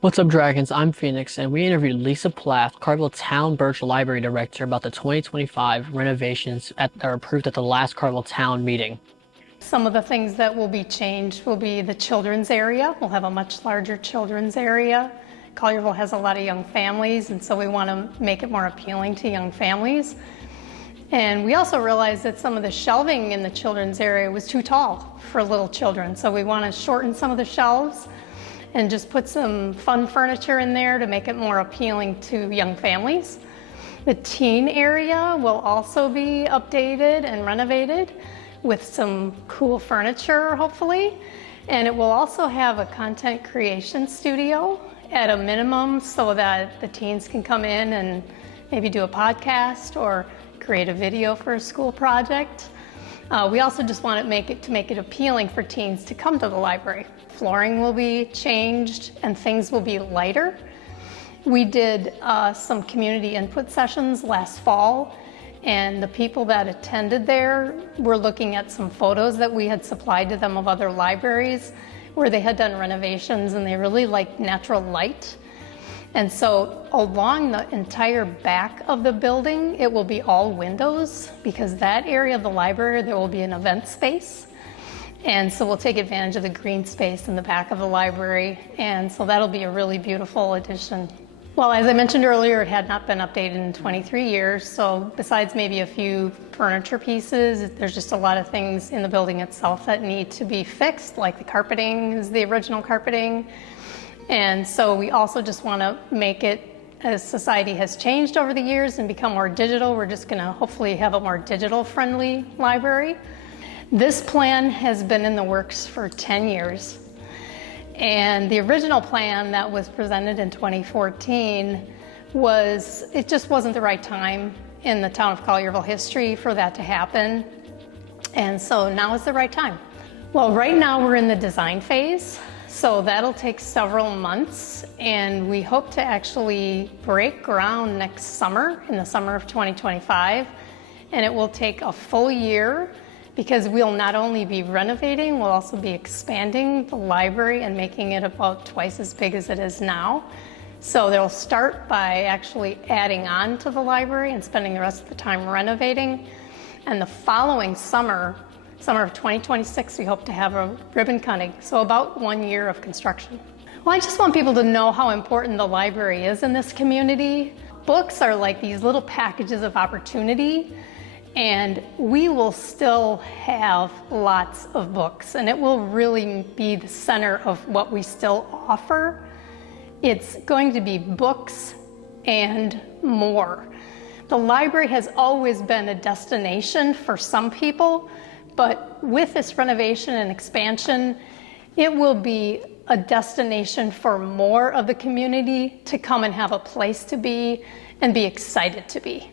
What's up, Dragons? I'm Phoenix, and we interviewed Lisa Plath, Collierville Town Burch Library Director, about the 2025 renovations that are approved at the last Collierville Town meeting. Some of the things that will be changed will be the children's area. We'll have a much larger children's area. Collierville has a lot of young families, and so we want to make it more appealing to young families. And we also realized that some of the shelving in the children's area was too tall for little children, so we want to shorten some of the shelves and just put some fun furniture in there to make it more appealing to young families. The teen area will also be updated and renovated with some cool furniture, hopefully. And it will also have a content creation studio at a minimum so that the teens can come in and maybe do a podcast or create a video for a school project. We also just want to make it appealing for teens to come to the library. Flooring will be changed and things will be lighter. We did some community input sessions last fall, and the people that attended there were looking at some photos that we had supplied to them of other libraries where they had done renovations, and they really liked natural light. And so along the entire back of the building, it will be all windows, because that area of the library, there will be an event space. And so we'll take advantage of the green space in the back of the library. And so that'll be a really beautiful addition. Well, as I mentioned earlier, it had not been updated in 23 years. So besides maybe a few furniture pieces, there's just a lot of things in the building itself that need to be fixed, like the carpeting is the original carpeting. And so we also just want to make it, as society has changed over the years and become more digital, we're just going to hopefully have a more digital-friendly library. This plan has been in the works for 10 years. And the original plan that was presented in 2014 it just wasn't the right time in the town of Collierville history for that to happen. And so now is the right time. Well, right now we're in the design phase. So that'll take several months, and we hope to actually break ground next summer, in the summer of 2025. And it will take a full year, because we'll not only be renovating, we'll also be expanding the library and making it about twice as big as it is now. So they'll start by actually adding on to the library and spending the rest of the time renovating. And the following summer of 2026, we hope to have a ribbon cutting, so about 1 year of construction. Well, I just want people to know how important the library is in this community. Books are like these little packages of opportunity, and we will still have lots of books, and it will really be the center of what we still offer. It's going to be books and more. The library has always been a destination for some people, but with this renovation and expansion, it will be a destination for more of the community to come and have a place to be and be excited to be.